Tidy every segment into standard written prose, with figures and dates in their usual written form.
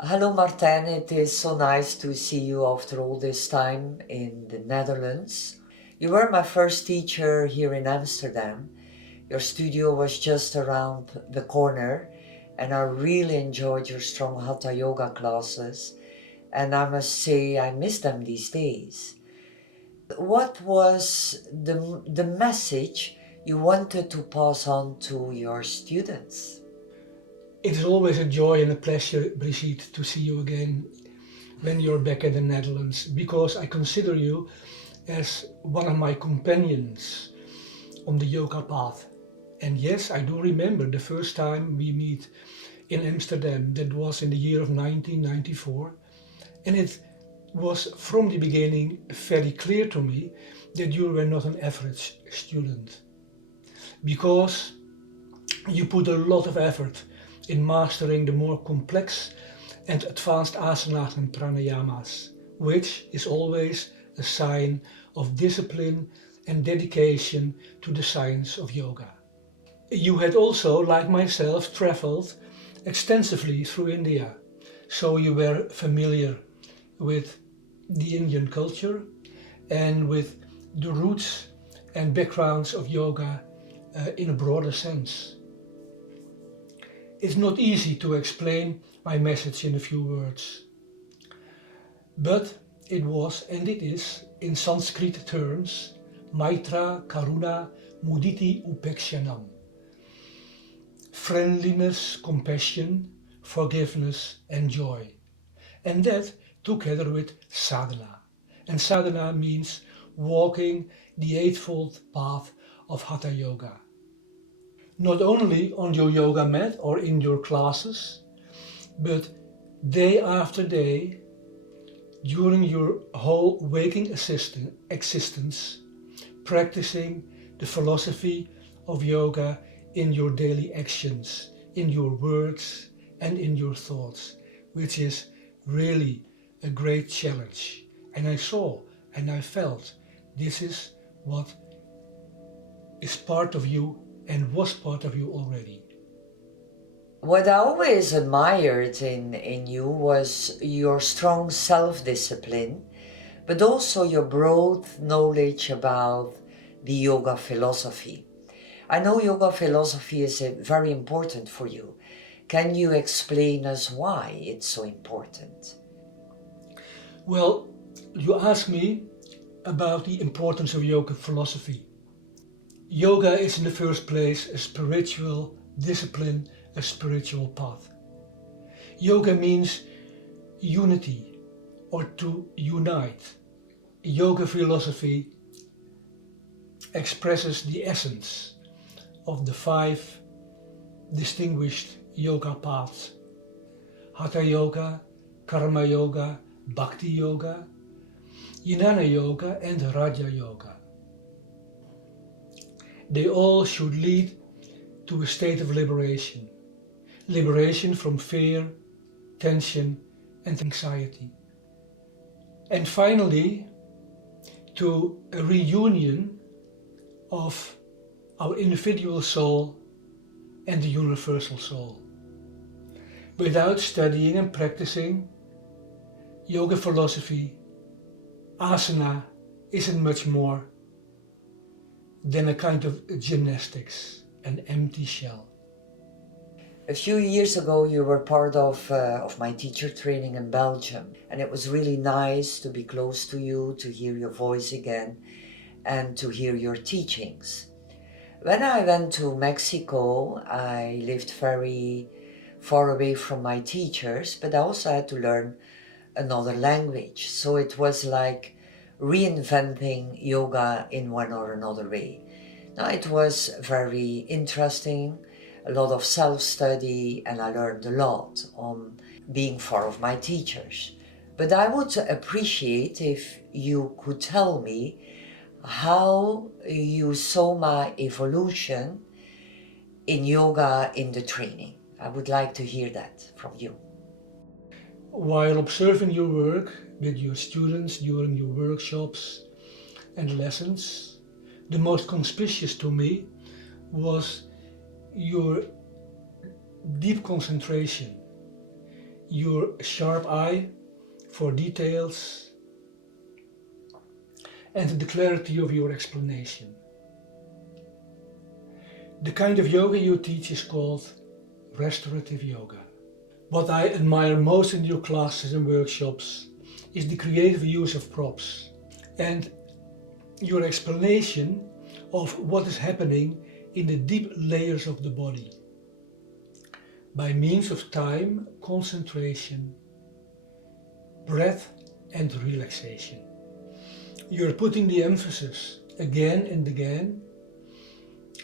Hello Martijn, it is so nice to see you after all this time in the Netherlands. You were my first teacher here in Amsterdam. Your studio was just around the corner and I really enjoyed your strong Hatha yoga classes, and I must say I miss them these days. What was the message you wanted to pass on to your students? It is always a joy and a pleasure, Brigitte, to see you again when you're back in the Netherlands, because I consider you as one of my companions on the yoga path. And yes, I do remember the first time we meet in Amsterdam. That was in the year of 1994. And it was from the beginning very clear to me that you were not an average student, because you put a lot of effort in mastering the more complex and advanced asanas and pranayamas, which is always a sign of discipline and dedication to the science of yoga. You had also, like myself, traveled extensively through India, so you were familiar with the Indian culture and with the roots and backgrounds of yoga in a broader sense. It's not easy to explain my message in a few words, but it was and it is, in Sanskrit terms, Maitra Karuna Muditi Upekshanam. Friendliness, compassion, forgiveness and joy. And that together with sadhana. And sadhana means walking the eightfold path of Hatha Yoga. Not only on your yoga mat or in your classes, but day after day, during your whole waking existence, practicing the philosophy of yoga in your daily actions, in your words and in your thoughts, which is really a great challenge. And I saw and I felt this is what is part of you and was part of you already. What I always admired in you was your strong self-discipline, but also your broad knowledge about the yoga philosophy. I know yoga philosophy is very important for you. Can you explain us why it's so important? Well, you asked me about the importance of yoga philosophy. Yoga is in the first place a spiritual discipline, a spiritual path. Yoga means unity or to unite. Yoga philosophy expresses the essence of the 5 distinguished yoga paths: Hatha Yoga, Karma Yoga, Bhakti Yoga, Jnana Yoga and Raja Yoga. They all should lead to a state of liberation. Liberation from fear, tension and anxiety. And finally, to a reunion of our individual soul and the universal soul. Without studying and practicing yoga philosophy, asana isn't much more than a kind of gymnastics, an empty shell. A few years ago you were part of my teacher training in Belgium, and it was really nice to be close to you, to hear your voice again and to hear your teachings. When I went to Mexico, I lived very far away from my teachers, but I also had to learn another language. So it was like reinventing yoga in one or another way. Now it was very interesting, a lot of self-study, and I learned a lot on being far of my teachers. But I would appreciate if you could tell me how you saw my evolution in yoga in the training. I would like to hear that from you. While observing your work with your students during your workshops and lessons, the most conspicuous to me was your deep concentration, your sharp eye for details, and the clarity of your explanation. The kind of yoga you teach is called restorative yoga. What I admire most in your classes and workshops is the creative use of props and your explanation of what is happening in the deep layers of the body by means of time, concentration, breath and relaxation. You're putting the emphasis again and again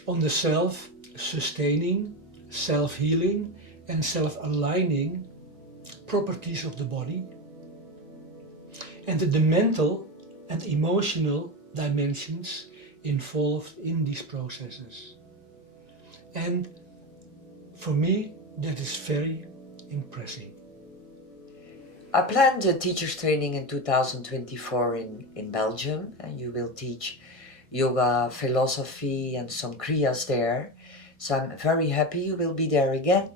on the self-sustaining, self-healing and self-aligning properties of the body and the mental and emotional dimensions involved in these processes. And for me, that is very impressive. I planned a teacher's training in 2024 in Belgium, and you will teach yoga philosophy and some kriyas there. So I'm very happy you will be there again.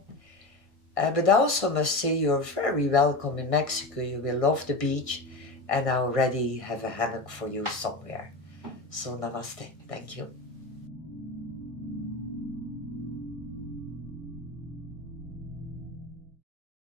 But I also must say you're very welcome in Mexico. You will love the beach, and I already have a hammock for you somewhere. So namaste. Thank you.